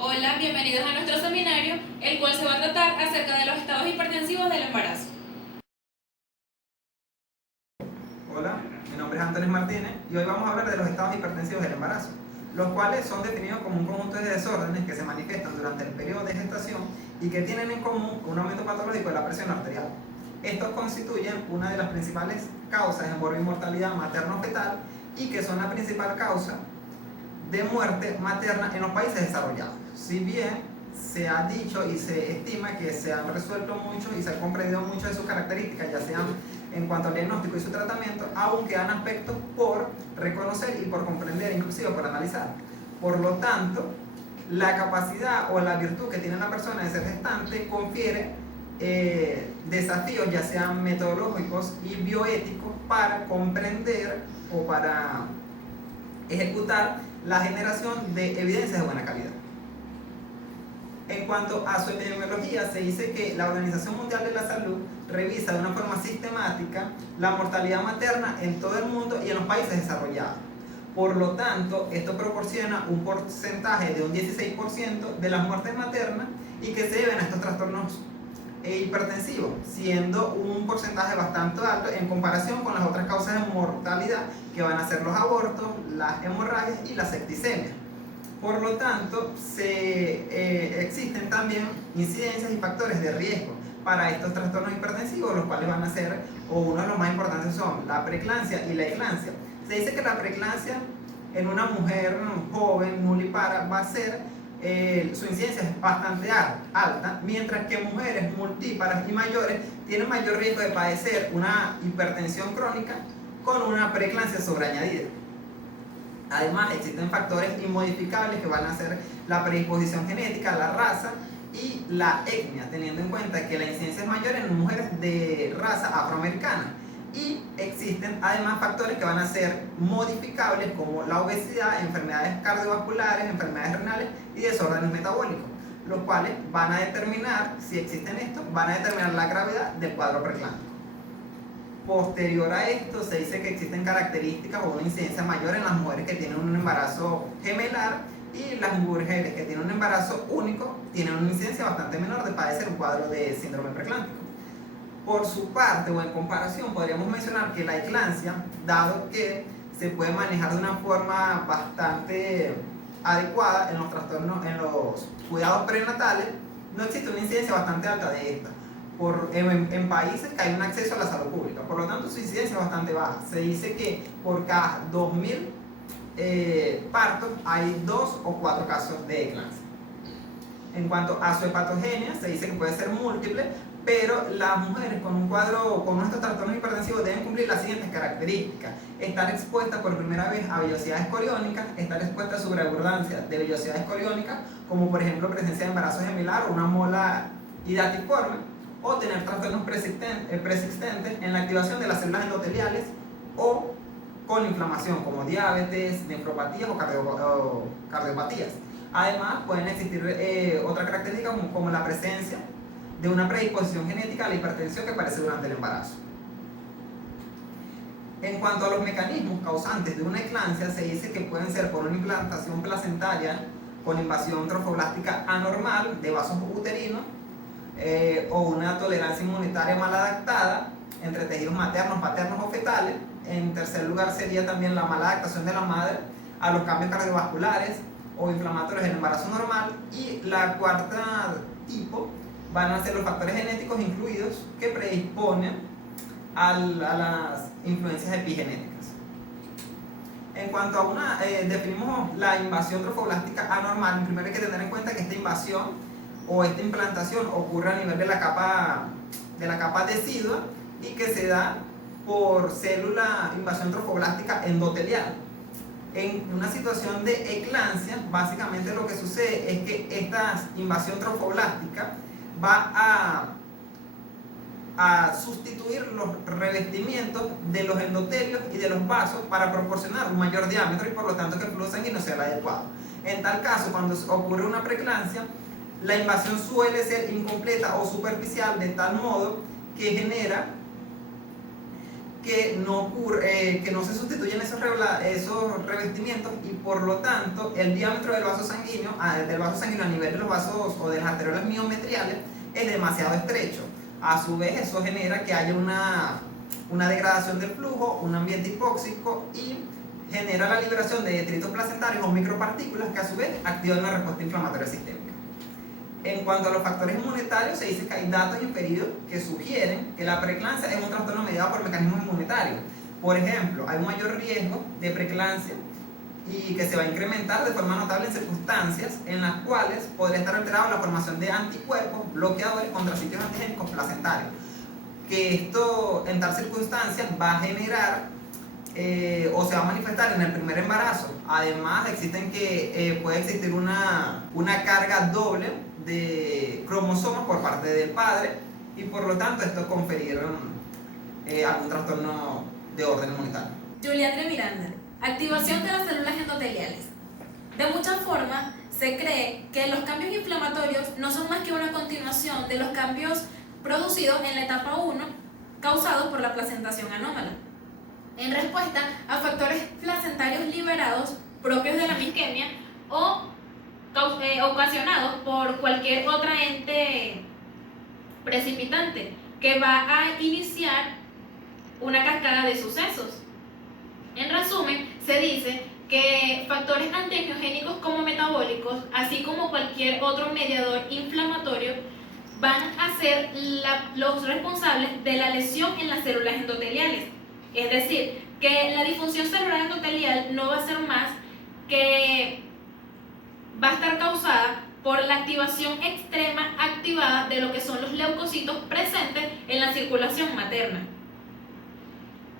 Hola, bienvenidos a nuestro seminario, el cual se va a tratar acerca de los estados hipertensivos del embarazo. Hola, mi nombre es Antonio Martínez y hoy vamos a hablar de los estados hipertensivos del embarazo, los cuales son definidos como un conjunto de desórdenes que se manifiestan durante el periodo de gestación y que tienen en común un aumento patológico de la presión arterial. Estos constituyen una de las principales causas de morbimortalidad materno-fetal y que son la principal causa de muerte materna en los países desarrollados. Si bien se ha dicho y se estima que se han resuelto mucho y se han comprendido mucho de sus características, ya sean en cuanto al diagnóstico y su tratamiento, aún quedan aspectos por reconocer y por comprender, inclusive por analizar. Por lo tanto, la capacidad o la virtud que tiene la persona de ser gestante confiere desafíos, ya sean metodológicos y bioéticos, para comprender o para ejecutar la generación de evidencias de buena calidad. En cuanto a su epidemiología, se dice que la Organización Mundial de la Salud revisa de una forma sistemática la mortalidad materna en todo el mundo y en los países desarrollados. Por lo tanto, esto proporciona un porcentaje de un 16% de las muertes maternas y que se deben a estos trastornos hipertensivos, siendo un porcentaje bastante alto en comparación con las otras causas de mortalidad que van a ser los abortos, las hemorragias y la septicemia. Por lo tanto, existen también incidencias y factores de riesgo para estos trastornos hipertensivos, los cuales van a ser, o uno de los más importantes son la preeclampsia y la eclampsia. Se dice que la preeclampsia en una mujer joven, nulipara, va a ser, su incidencia es bastante alta, mientras que mujeres multíparas y mayores tienen mayor riesgo de padecer una hipertensión crónica con una preeclampsia sobreañadida. Además, existen factores inmodificables que van a ser la predisposición genética, la raza y la etnia, teniendo en cuenta que la incidencia es mayor en mujeres de raza afroamericana. Y existen además factores que van a ser modificables, como la obesidad, enfermedades cardiovasculares, enfermedades renales y desórdenes metabólicos, los cuales van a determinar, si existen estos, van a determinar la gravedad del cuadro preeclámpico. Posterior a esto, se dice que existen características o una incidencia mayor en las mujeres que tienen un embarazo gemelar, y las mujeres que tienen un embarazo único tienen una incidencia bastante menor de padecer un cuadro de síndrome preeclámpico. Por su parte, o en comparación, podríamos mencionar que la eclampsia, dado que se puede manejar de una forma bastante adecuada en los trastornos, en los cuidados prenatales, no existe una incidencia bastante alta de esta. En países que hay un acceso a la salud pública, por lo tanto su incidencia es bastante baja. Se dice que por cada 2000 partos hay 2 o 4 casos de eclampsia. En cuanto a su hepatogenia, se dice que puede ser múltiple, pero las mujeres con un cuadro, con estos trastornos hipertensivos, deben cumplir las siguientes características: estar expuestas por primera vez a vellosidades coriónicas, estar expuestas a sobreabundancia de vellosidades coriónicas, como por ejemplo presencia de embarazo gemelar o una mola hidatiforme, o tener trastornos persistentes en la activación de las células endoteliales o con inflamación, como diabetes, nefropatías o cardiopatías. Además, pueden existir otras características como la presencia de una predisposición genética a la hipertensión que aparece durante el embarazo. En cuanto a los mecanismos causantes de una eclampsia, se dice que pueden ser por una implantación placentaria con invasión trofoblástica anormal de vasos uterinos, o una tolerancia inmunitaria mal adaptada entre tejidos maternos, paternos o fetales. En tercer lugar sería también la mala adaptación de la madre a los cambios cardiovasculares o inflamatorios del embarazo normal. Y la cuarta tipo van a ser los factores genéticos incluidos que predisponen a las influencias epigenéticas. En cuanto a definimos la invasión trofoblástica anormal, primero hay que tener en cuenta que esta invasión o esta implantación ocurre a nivel de la capa decidua y que se da por célula invasión trofoblástica endotelial. En una situación de eclampsia, básicamente lo que sucede es que esta invasión trofoblástica va a sustituir los revestimientos de los endotelios y de los vasos para proporcionar un mayor diámetro y por lo tanto que el flujo sanguíneo sea el adecuado. En tal caso, cuando ocurre una preeclampsia, la invasión suele ser incompleta o superficial, de tal modo que genera que no se sustituyen esos revestimientos y por lo tanto el diámetro del vaso sanguíneo a nivel de los vasos o de las arteriolas miometriales es demasiado estrecho. A su vez eso genera que haya una degradación del flujo, un ambiente hipóxico y genera la liberación de detritos placentarios o micropartículas que a su vez activan una respuesta inflamatoria sistémica. En cuanto a los factores inmunitarios, se dice que hay datos inferidos que sugieren que la preeclampsia es un trastorno mediado por mecanismos inmunitarios. Por ejemplo, hay un mayor riesgo de preeclampsia y que se va a incrementar de forma notable en circunstancias en las cuales podría estar alterada la formación de anticuerpos bloqueadores contra sitios antigénicos placentarios. Que esto, en tal circunstancia, va a generar o se va a manifestar en el primer embarazo. Además, puede existir una carga doble de cromosomas por parte del padre y por lo tanto esto conferir algún trastorno de orden inmunitario. Juliatre Miranda, activación de las células endoteliales. De muchas formas, se cree que los cambios inflamatorios no son más que una continuación de los cambios producidos en la etapa 1 causados por la placentación anómala, en respuesta a factores placentarios liberados propios de la isquemia o ocasionados por cualquier otra ente precipitante que va a iniciar una cascada de sucesos. En resumen, se dice que factores antiangiogénicos como metabólicos, así como cualquier otro mediador inflamatorio, van a ser los responsables de la lesión en las células endoteliales. Es decir, que la disfunción celular endotelial no va a ser más que va a estar causada por la activación extrema activada de lo que son los leucocitos presentes en la circulación materna.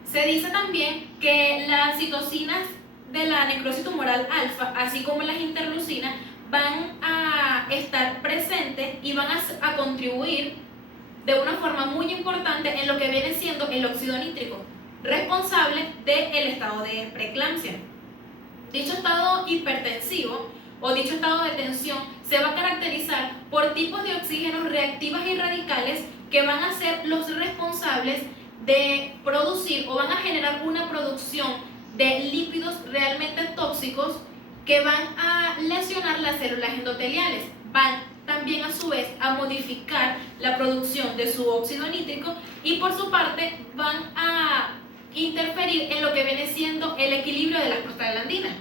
Se dice también que las citocinas de la necrosis tumoral alfa, así como las interleucinas, van a estar presentes y van a contribuir de una forma muy importante en lo que viene siendo el óxido nítrico, responsable del estado de preeclampsia. Dicho estado hipertensivo o dicho estado de tensión se va a caracterizar por tipos de oxígenos reactivas y radicales que van a ser los responsables de producir o van a generar una producción de lípidos realmente tóxicos que van a lesionar las células endoteliales. Van también a su vez a modificar la producción de su óxido nítrico y por su parte van a interferir en lo que viene siendo el equilibrio de las prostaglandinas.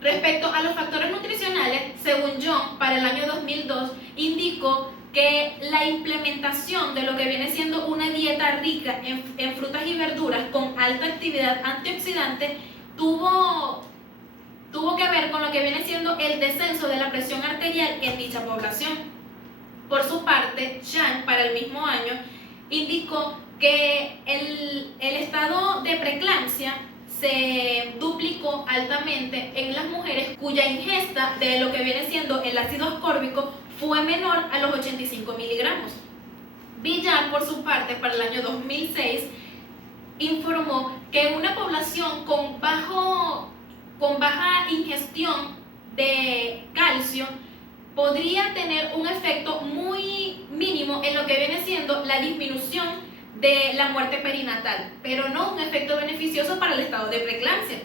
Respecto a los factores nutricionales, según Young, para el año 2002, indicó que la implementación de lo que viene siendo una dieta rica en frutas y verduras con alta actividad antioxidante tuvo que ver con lo que viene siendo el descenso de la presión arterial en dicha población. Por su parte, Chan, para el mismo año, indicó que el estado de preeclampsia se duplicó altamente en las mujeres cuya ingesta de lo que viene siendo el ácido ascórbico fue menor a los 85 miligramos. Villar, por su parte, para el año 2006, informó que en una población con baja ingestión de calcio podría tener un efecto muy mínimo en lo que viene siendo la disminución de la muerte perinatal, pero no un efecto beneficioso para el estado de preeclampsia.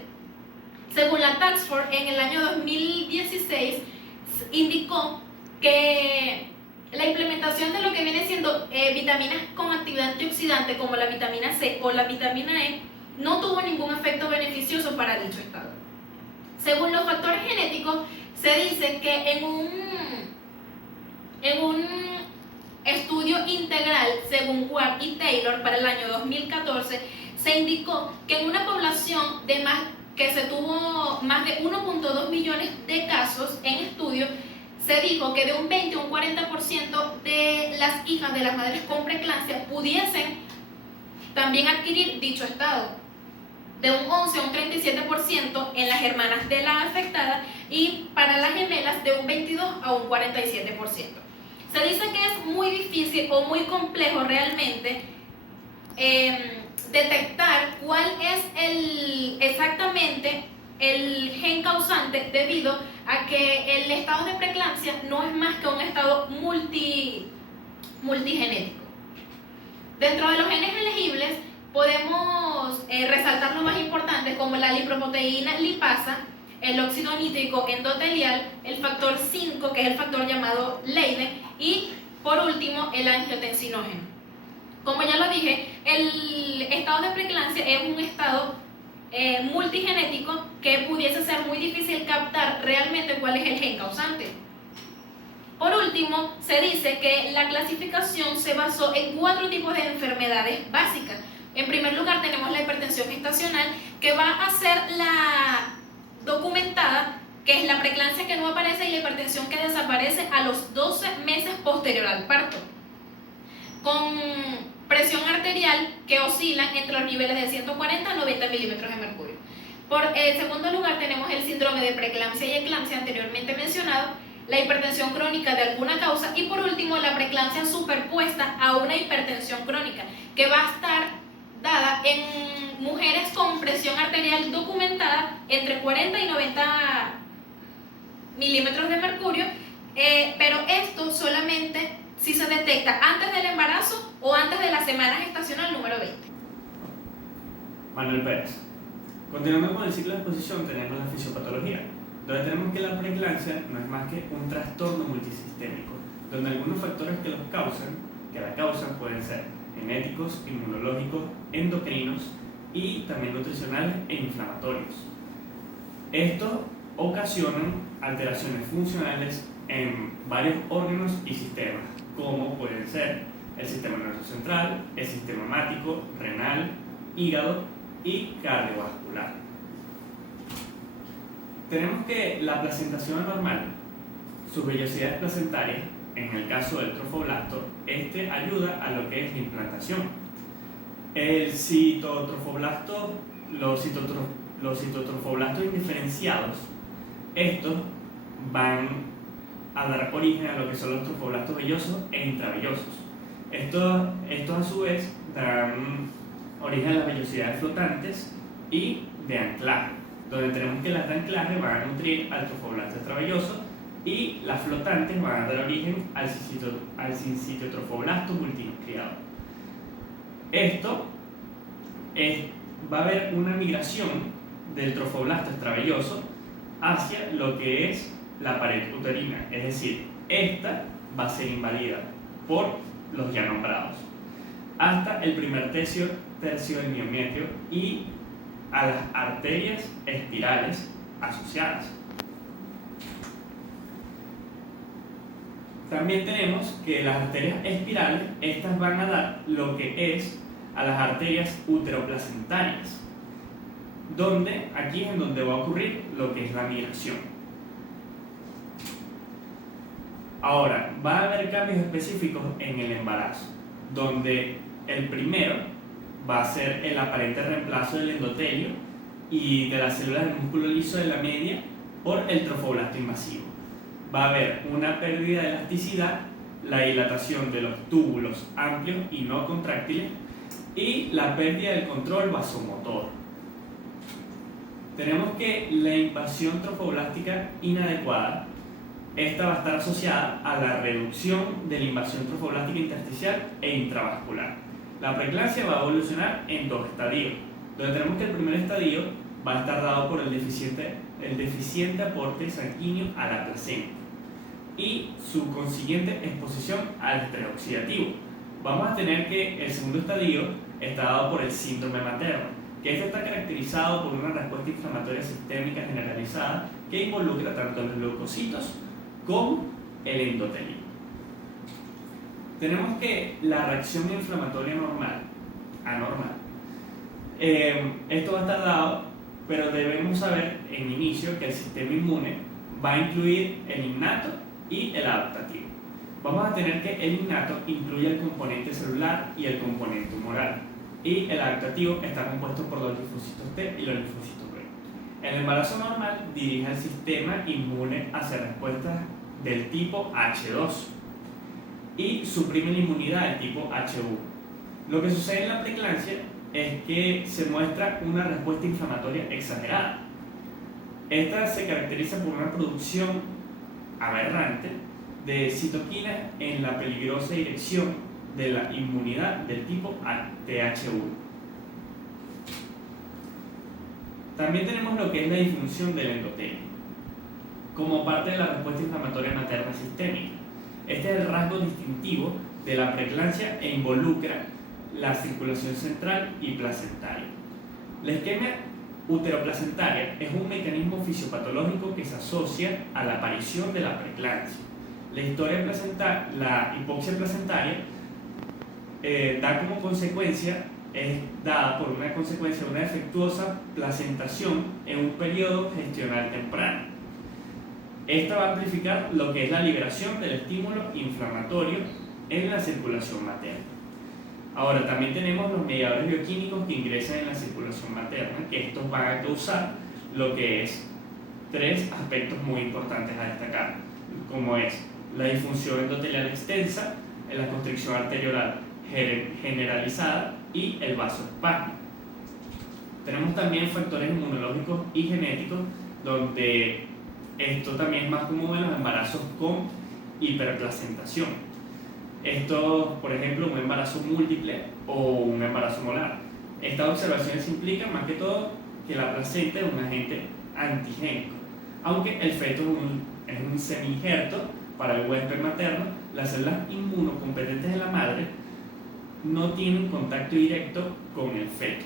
Según la Task Force, en el año 2016 indicó que la implementación de lo que viene siendo vitaminas con actividad antioxidante como la vitamina C o la vitamina E no tuvo ningún efecto beneficioso para dicho estado. Según los factores genéticos, se dice que en un estudio integral, según Ward y Taylor, para el año 2014, se indicó que en una población que se tuvo más de 1.2 millones de casos en estudio, se dijo que de un 20 a un 40% de las hijas de las madres con preeclampsia pudiesen también adquirir dicho estado, de un 11 a un 37% en las hermanas de la afectada y para las gemelas de un 22 a un 47%. Se dice que es muy difícil o muy complejo realmente detectar cuál es exactamente el gen causante debido a que el estado de preeclampsia no es más que un estado multigenético. Dentro de los genes elegibles podemos resaltar los más importantes como la lipoproteína lipasa, el óxido nítrico endotelial, el factor 5, que es el factor llamado Leiden, y por último el angiotensinógeno. Como ya lo dije, el estado de preeclampsia es un estado multigenético que pudiese ser muy difícil captar realmente cuál es el gen causante. Por último, se dice que la clasificación se basó en 4 tipos de enfermedades básicas. En primer lugar tenemos la hipertensión gestacional, que va a ser la documentada, que es la preeclampsia que no aparece y la hipertensión que desaparece a los 12 meses posterior al parto, con presión arterial que oscila entre los niveles de 140 a 90 milímetros de mercurio. Por segundo lugar tenemos el síndrome de preeclampsia y eclampsia anteriormente mencionado, la hipertensión crónica de alguna causa y por último la preeclampsia superpuesta a una hipertensión crónica, que va a estar dada en mujeres con presión arterial documentada entre 40 y 90 milímetros de mercurio, pero esto solamente si se detecta antes del embarazo o antes de la semana gestacional número 20. Manuel Pérez. Continuando con el ciclo de exposición, tenemos la fisiopatología, donde tenemos que la preeclampsia no es más que un trastorno multisistémico, donde algunos factores que la causan pueden ser genéticos, inmunológicos, endocrinos y también nutricionales e inflamatorios. Estos ocasionan alteraciones funcionales en varios órganos y sistemas, como pueden ser el sistema nervioso central, el sistema hemático, renal, hígado y cardiovascular. Tenemos que la placentación anormal, sus vellosidades placentarias, en el caso del trofoblasto, ayuda a lo que es la implantación. El citotrofoblasto, los citotrofoblastos indiferenciados, estos van a dar origen a lo que son los trofoblastos vellosos e intravellosos. Estos a su vez dan origen a las vellosidades flotantes y de anclaje, donde tenemos que las de anclaje van a nutrir al trofoblasto extravelloso y las flotantes van a dar origen al sincitiotrofoblasto multinucleado. Va a haber una migración del trofoblasto extravelloso hacia lo que es la pared uterina, es decir, esta va a ser invadida por los ya nombrados hasta el primer tercio del miometrio y a las arterias espirales asociadas. También tenemos que las arterias espirales, estas van a dar lo que es a las arterias uteroplacentarias, donde aquí es en donde va a ocurrir lo que es la migración. Ahora, va a haber cambios específicos en el embarazo, donde el primero va a ser el aparente reemplazo del endotelio y de las células del músculo liso de la media por el trofoblasto invasivo. Va a haber una pérdida de elasticidad, la dilatación de los túbulos amplios y no contráctiles y la pérdida del control vasomotor. Tenemos que la invasión trofoblástica inadecuada, esta va a estar asociada a la reducción de la invasión trofoblástica intersticial e intravascular. La preeclampsia va a evolucionar en 2 estadios, donde tenemos que el primer estadio va a estar dado por el deficiente aporte sanguíneo a la placenta y su consiguiente exposición al estrés oxidativo. Vamos a tener que el segundo estadio está dado por el síndrome materno, que este está caracterizado por una respuesta inflamatoria sistémica generalizada que involucra tanto los leucocitos como el endotelio. Tenemos que la reacción inflamatoria anormal. Esto va a estar dado, pero debemos saber en inicio que el sistema inmune va a incluir el innato y el adaptativo. Vamos a tener que el innato incluye el componente celular y el componente humoral, y el adaptativo está compuesto por los linfocitos T y los linfocitos B. El embarazo normal dirige al sistema inmune hacia respuestas del tipo H2 y suprime la inmunidad del tipo H1. Lo que sucede en la preeclampsia es que se muestra una respuesta inflamatoria exagerada. Esta se caracteriza por una producción aberrante de citoquinas en la peligrosa dirección de la inmunidad del tipo TH1. También tenemos lo que es la disfunción del endotelio, como parte de la respuesta inflamatoria materna sistémica. Este es el rasgo distintivo de la preeclampsia e involucra la circulación central y placentaria. La isquemia uteroplacentaria es un mecanismo fisiopatológico que se asocia a la aparición de la preeclampsia. La hipoxia placentaria da como consecuencia, es dada por una consecuencia de una defectuosa placentación en un periodo gestional temprano. Esta va a amplificar lo que es la liberación del estímulo inflamatorio en la circulación materna. Ahora, también tenemos los mediadores bioquímicos que ingresan en la circulación materna, que estos van a causar lo que es 3 aspectos muy importantes a destacar, como es la disfunción endotelial extensa, la constricción arteriolar generalizada y el vasoespasmo. Tenemos también factores inmunológicos y genéticos, donde esto también es más común en los embarazos con hiperplacentación. Esto, por ejemplo, un embarazo múltiple o un embarazo molar. Estas observaciones implican más que todo que la placenta es un agente antigénico. Aunque el feto es un semi-injerto para el huésped materno, las células inmunocompetentes de la madre no tienen contacto directo con el feto.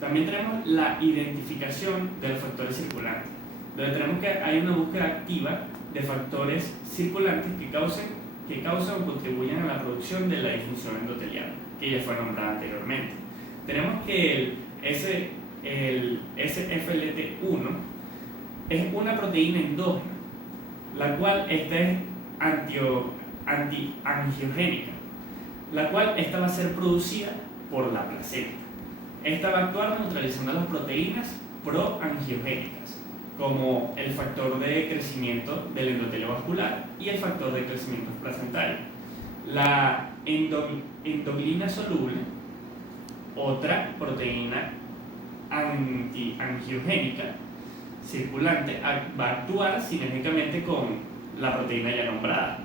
También tenemos la identificación de los factores circulantes, donde tenemos que hay una búsqueda activa de factores circulantes que causan o contribuyen a la producción de la disfunción endotelial, que ya fue nombrada anteriormente. Tenemos que el SFLT1 es una proteína endógena, la cual esta es antiangiogénica, la cual esta va a ser producida por la placenta. Esta va a actuar neutralizando las proteínas proangiogénicas, como el factor de crecimiento del endotelio vascular y el factor de crecimiento placentario. La endoglina soluble, otra proteína antiangiogénica circulante, va a actuar sinérgicamente con la proteína ya nombrada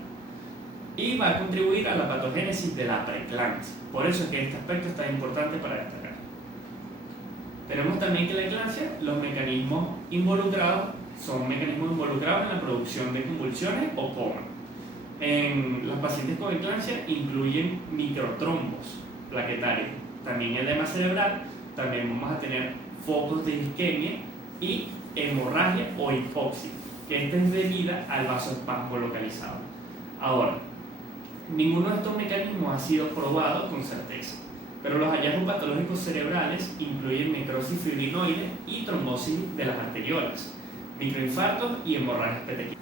y va a contribuir a la patogénesis de la preeclampsia. Por eso es que este aspecto es tan importante para destacar. Tenemos también que la eclampsia, los mecanismos involucrados son mecanismos involucrados en la producción de convulsiones o coma. En los pacientes con eclampsia incluyen microtrombos plaquetarios, también edema cerebral, también vamos a tener focos de isquemia y hemorragia o hipoxia, que esta es debida al vasoespasmo localizado. Ahora, ninguno de estos mecanismos ha sido probado con certeza, pero los hallazgos patológicos cerebrales incluyen necrosis fibrinoide y trombosis de las arteriolas, microinfartos y hemorragias petequiales.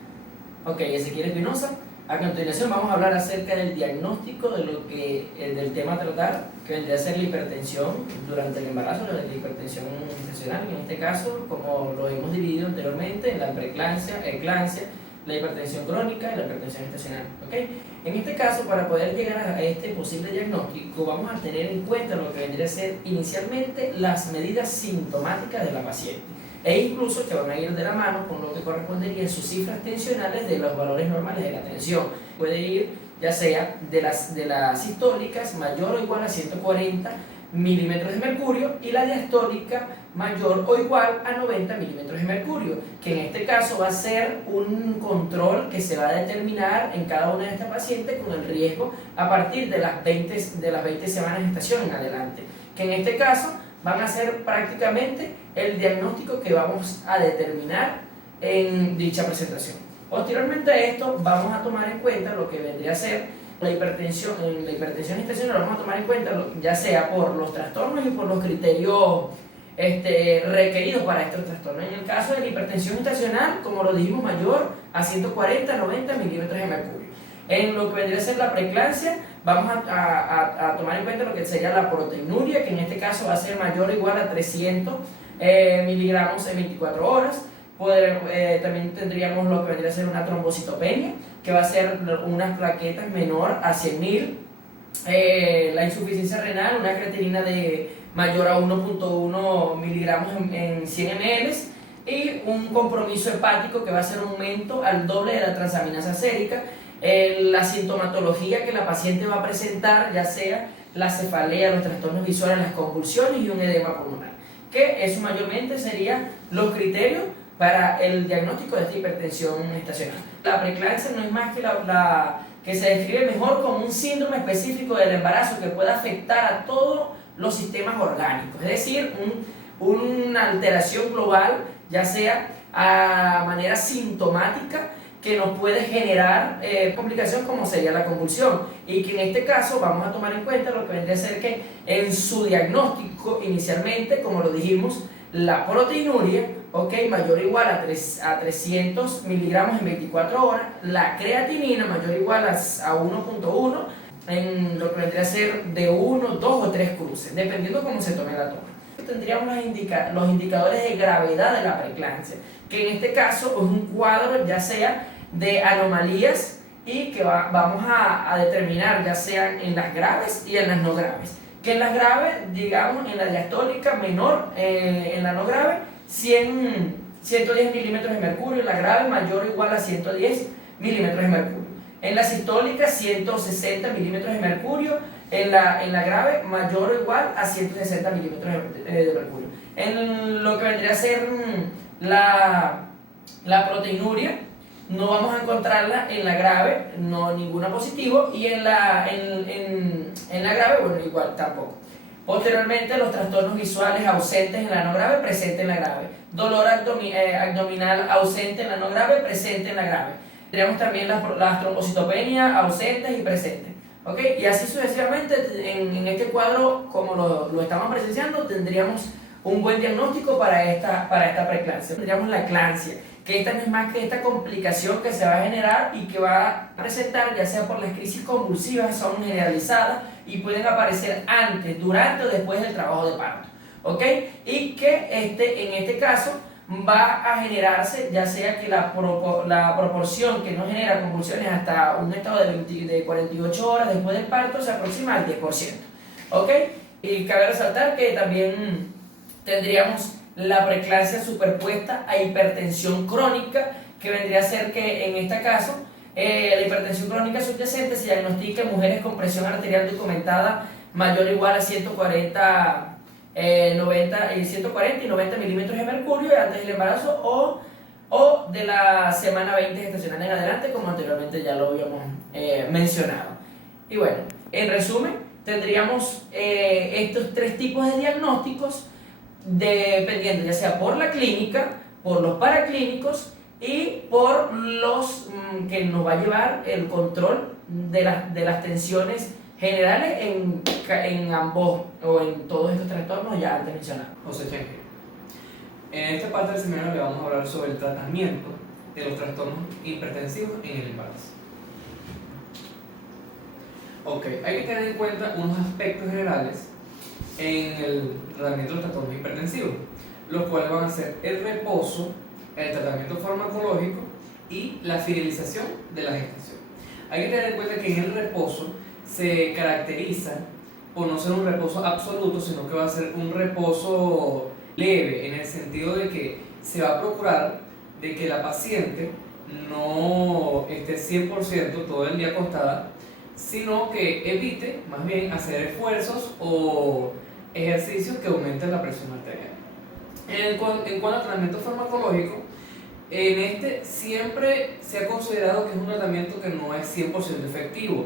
Ok, Ezequiel Espinosa. A continuación vamos a hablar acerca del diagnóstico del tema a tratar, que vendría a ser la hipertensión durante el embarazo, la hipertensión gestacional. En este caso, como lo hemos dividido anteriormente, en la preeclampsia, eclampsia, la hipertensión crónica y la hipertensión gestacional. ¿Okay? En este caso, para poder llegar a este posible diagnóstico, vamos a tener en cuenta lo que vendría a ser inicialmente las medidas sintomáticas de la paciente, e incluso que van a ir de la mano con lo que correspondería a sus cifras tensionales de los valores normales de la tensión. Puede ir ya sea de las sistólicas mayor o igual a 140 milímetros de mercurio y la diastólica mayor o igual a 90 milímetros de mercurio, que en este caso va a ser un control que se va a determinar en cada una de estas pacientes con el riesgo a partir de las 20 semanas de gestación en adelante, que en este caso van a ser prácticamente el diagnóstico que vamos a determinar en dicha presentación. Posteriormente a esto vamos a tomar en cuenta lo que vendría a ser la hipertensión. En la hipertensión gestacional vamos a tomar en cuenta ya sea por los trastornos y por los criterios requeridos para estos trastornos. En el caso de la hipertensión gestacional, como lo dijimos, mayor a 140-90 milímetros de mercurio. En lo que vendría a ser la preeclampsia, vamos a tomar en cuenta lo que sería la proteinuria, que en este caso va a ser mayor o igual a 300 miligramos en 24 horas. También tendríamos lo que vendría a ser una trombocitopenia, que va a ser unas plaquetas menor a 100.000. La insuficiencia renal, una creatinina de mayor a 1.1 miligramos en 100 ml. Y un compromiso hepático que va a ser un aumento al doble de la transaminasa sérica la sintomatología que la paciente va a presentar, ya sea la cefalea, los trastornos visuales, las convulsiones y un edema pulmonar, que eso mayormente serían los criterios para el diagnóstico de esta hipertensión estacional. La preeclampsia no es más que que se describe mejor como un síndrome específico del embarazo que puede afectar a todos los sistemas orgánicos, es decir, una alteración global, ya sea a manera sintomática, que nos puede generar complicación como sería la convulsión, y que en este caso vamos a tomar en cuenta lo que vendría a ser que en su diagnóstico inicialmente, como lo dijimos, la proteinuria, mayor o igual a 300 miligramos en 24 horas, la creatinina mayor o igual a 1.1, en lo que vendría a ser de 1, 2 o 3 cruces, dependiendo cómo se tome la toma. Tendríamos los indicadores de gravedad de la preeclampsia, que en este caso es un cuadro ya sea de anomalías y que vamos a determinar ya sean en las graves y en las no graves. Que en las graves, digamos, en la diastólica menor, en la no grave, 110 milímetros de mercurio, en la grave mayor o igual a 110 milímetros de mercurio. En la sistólica, 160 milímetros de mercurio, en la grave mayor o igual a 160 milímetros de mercurio. En lo que vendría a ser la proteinuria, no vamos a encontrarla en la grave, no ninguna positivo, y en la grave, bueno, igual tampoco. Posteriormente, los trastornos visuales ausentes en la no grave, presente en la grave. Dolor abdominal ausente en la no grave, presente en la grave. Tenemos también las trombocitopenias ausentes y presentes. ¿Okay? Y así sucesivamente, en este cuadro, como lo estamos presenciando, tendríamos un buen diagnóstico para esta preeclampsia. Tendríamos la eclampsia, que esta no es más que esta complicación que se va a generar y que va a presentar ya sea por las crisis convulsivas, son generalizadas y pueden aparecer antes, durante o después del trabajo de parto, ¿ok? Y que en este caso va a generarse ya sea que la proporción que no genera convulsiones hasta un estado de 48 horas después del parto se aproxima al 10%, ¿ok? Y cabe resaltar que también tendríamos la preeclampsia superpuesta a hipertensión crónica, que vendría a ser que en este caso la hipertensión crónica subyacente se diagnostica en mujeres con presión arterial documentada mayor o igual a 140 y 90 milímetros de mercurio antes del embarazo o de la semana 20 gestacional en adelante, como anteriormente ya lo habíamos mencionado. Y bueno, en resumen, tendríamos estos tres tipos de diagnósticos dependiendo ya sea por la clínica, por los paraclínicos y por los que nos va a llevar el control de las tensiones generales en ambos o en todos estos trastornos ya antes mencionados. José Chenque. En esta parte del seminario le vamos a hablar sobre el tratamiento de los trastornos hipertensivos en el embarazo. Ok, hay que tener en cuenta unos aspectos generales en el tratamiento de los trastornos hipertensivos, los cuales van a ser el reposo, el tratamiento farmacológico y la fidelización de la gestación. Hay que tener en cuenta que en el reposo se caracteriza por no ser un reposo absoluto, sino que va a ser un reposo leve, en el sentido de que se va a procurar de que la paciente no esté 100% todo el día acostada, sino que evite más bien hacer esfuerzos o ejercicios que aumenten la presión arterial. En cuanto al tratamiento farmacológico, en este siempre se ha considerado que es un tratamiento que no es 100% efectivo,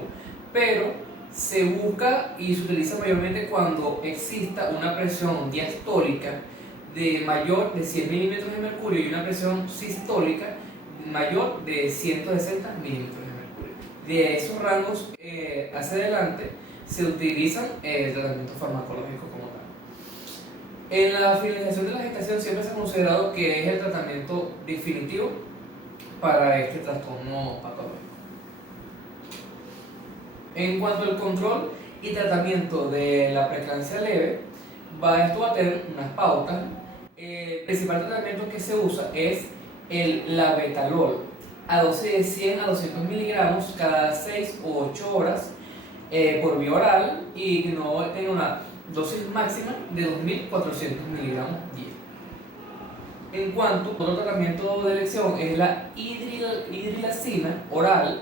pero se busca y se utiliza mayormente cuando exista una presión diastólica de mayor de 100 milímetros de mercurio y una presión sistólica mayor de 160 milímetros de mercurio. De esos rangos hacia adelante se utiliza el tratamiento farmacológico como tal. En la finalización de la gestación siempre se ha considerado que es el tratamiento definitivo para este trastorno patológico. En cuanto al control y tratamiento de la preeclampsia leve, esto va a tener unas pautas. El principal tratamiento que se usa es el labetalol, a dosis de 100 a 200 miligramos cada 6 o 8 horas por vía oral y que no tenga una dosis máxima de 2.400 miligramos diario. En cuanto a otro tratamiento de elección es la hidrilacina oral,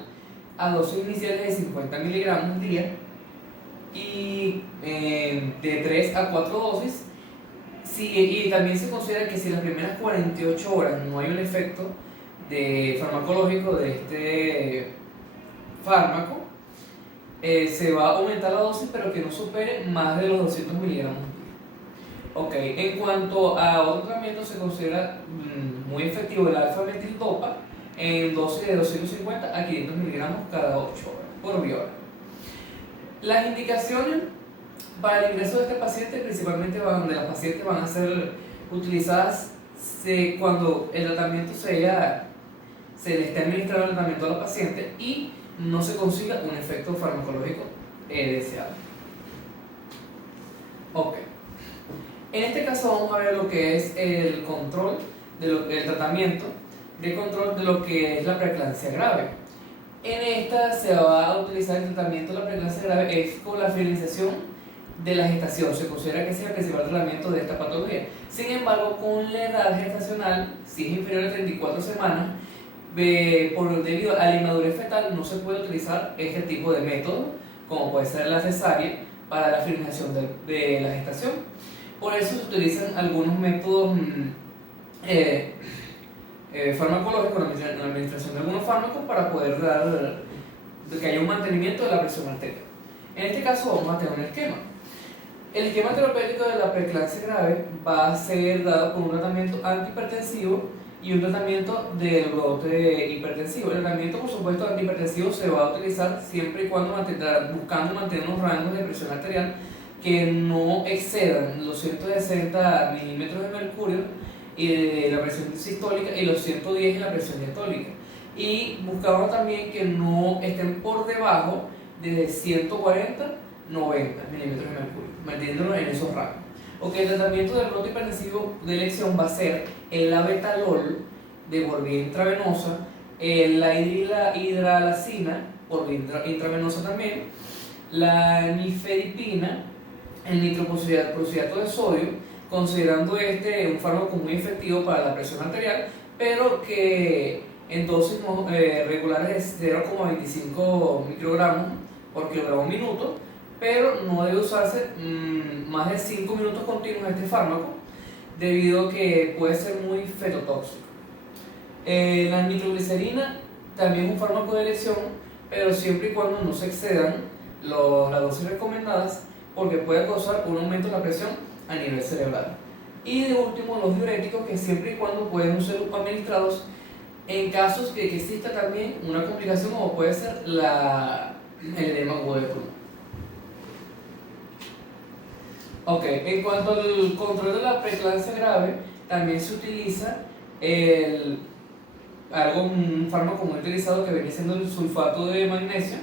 a dosis iniciales de 50 miligramos al día y de 3 a 4 dosis. Y también se considera que si las primeras 48 horas no hay un efecto farmacológico de este fármaco, se va a aumentar la dosis, pero que no supere más de los 200 miligramos. Ok, en cuanto a otro tratamiento, se considera muy efectivo el alfa-metildopa en dosis de 250 a 500 miligramos cada 8 horas por vía oral. Las indicaciones para el ingreso de este paciente, principalmente de las pacientes, van a ser utilizadas cuando el tratamiento se le esté administrando el tratamiento a la paciente y no se consiga un efecto farmacológico deseado. Ok. En este caso vamos a ver lo que es el control, el tratamiento de control de lo que es la preeclampsia grave. En esta se va a utilizar el tratamiento de la preeclampsia grave es con la finalización de la gestación. Se considera que ese es el principal tratamiento de esta patología. Sin embargo, con la edad gestacional, si es inferior a 34 semanas, debido a la inmadurez fetal, no se puede utilizar este tipo de método, como puede ser la cesárea, para la finalización de la gestación. Por eso se utilizan algunos métodos farmacológicos, la administración de algunos fármacos, para poder dar que haya un mantenimiento de la presión arterial. En este caso vamos a tener un esquema. El esquema terapéutico de la preeclampsia grave va a ser dado con un tratamiento antihipertensivo y un tratamiento del brote hipertensivo. El tratamiento, por supuesto, antihipertensivo se va a utilizar siempre y cuando buscando mantener unos rangos de presión arterial que no excedan los 160 milímetros de mercurio y de la presión sistólica y los 110 en la presión diastólica. Y buscamos también que no estén por debajo de 140 90 milímetros de mercurio, manteniéndolo en esos rangos. Ok, el tratamiento del brote hipertensivo de elección va a ser el labetalol por vía intravenosa, la hidralazina por vía intravenosa también, la nifedipina, el nitroprusiato de sodio, considerando un fármaco muy efectivo para la presión arterial, pero que en dosis regulares de 0,25 microgramos por kilogramo minuto, pero no debe usarse más de 5 minutos continuos este fármaco, debido a que puede ser muy fetotóxico. La nitroglicerina también es un fármaco de elección, pero siempre y cuando no se excedan las dosis recomendadas, porque puede causar un aumento de la presión a nivel cerebral. Y de último, los diuréticos, que siempre y cuando pueden ser administrados en casos que exista también una complicación, como puede ser el edema agudo de pulmón. Ok, en cuanto al control de la preeclampsia grave, también se utiliza un fármaco muy utilizado que viene siendo el sulfato de magnesio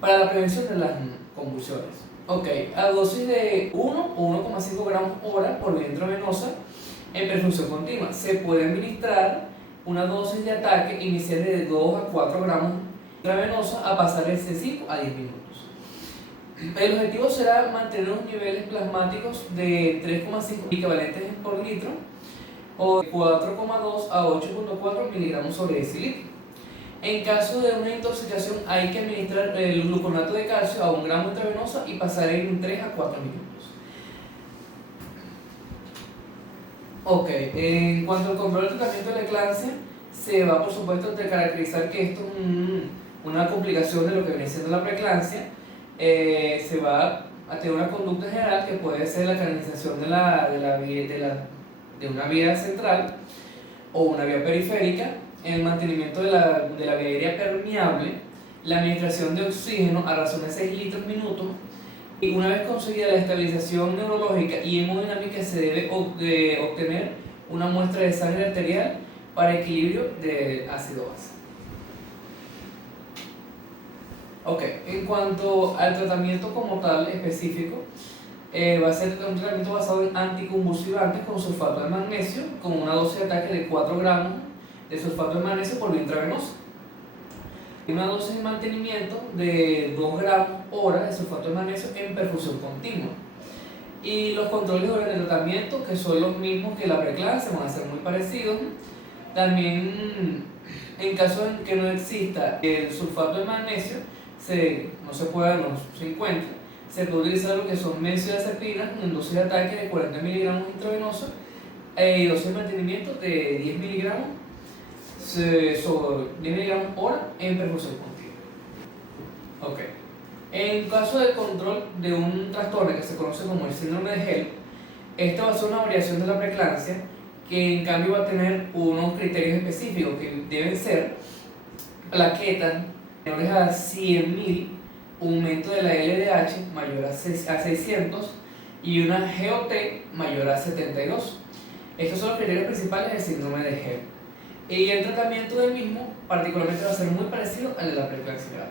para la prevención de las convulsiones. Ok, a dosis de 1 o 1,5 gramos hora por vía intravenosa en perfusión continua. Se puede administrar una dosis de ataque inicial de 2 a 4 gramos intravenosa a pasar de 5 a 10 minutos. El objetivo será mantener unos niveles plasmáticos de 3,5 equivalentes por litro o de 4,2 a 8,4 miligramos sobre decilitro. En caso de una intoxicación hay que administrar el gluconato de calcio a 1 gramo intravenosa y pasar en 3 a 4 minutos. Ok, en cuanto al control del tratamiento de la eclampsia, se va por supuesto a caracterizar que esto es una complicación de lo que viene siendo la preeclampsia. Se va a tener una conducta general que puede ser la canalización de una vía central o una vía periférica, el mantenimiento de la vía aérea permeable, la administración de oxígeno a razón de 6 litros minuto, y una vez conseguida la estabilización neurológica y hemodinámica se debe obtener una muestra de sangre arterial para equilibrio de ácido-base. Ok, en cuanto al tratamiento como tal específico, va a ser un tratamiento basado en anticonvulsivantes con sulfato de magnesio, con una dosis de ataque de 4 gramos de sulfato de magnesio por vía intravenosa. Y una dosis de mantenimiento de 2 gramos hora de sulfato de magnesio en perfusión continua. Y los controles durante el tratamiento, que son los mismos que la preeclampsia, van a ser muy parecidos. También, en caso en que no exista el sulfato de magnesio, no se pueda, no se encuentra, se puede utilizar lo que son benzodiazepinas en dosis de ataque de 40 miligramos intravenosos y dosis de mantenimiento de 10 miligramos sobre 10 miligramos hora en perfusión continua. Ok. En caso de control de un trastorno que se conoce como el síndrome de HELP, esta va a ser una variación de la preeclampsia que en cambio va a tener unos criterios específicos que deben ser plaquetas menores a 100.000, aumento de la LDH mayor a 600 y una GOT mayor a 72. Estos son los criterios principales del síndrome de HELP. Y el tratamiento del mismo particularmente va a ser muy parecido al de la preeclampsia grave.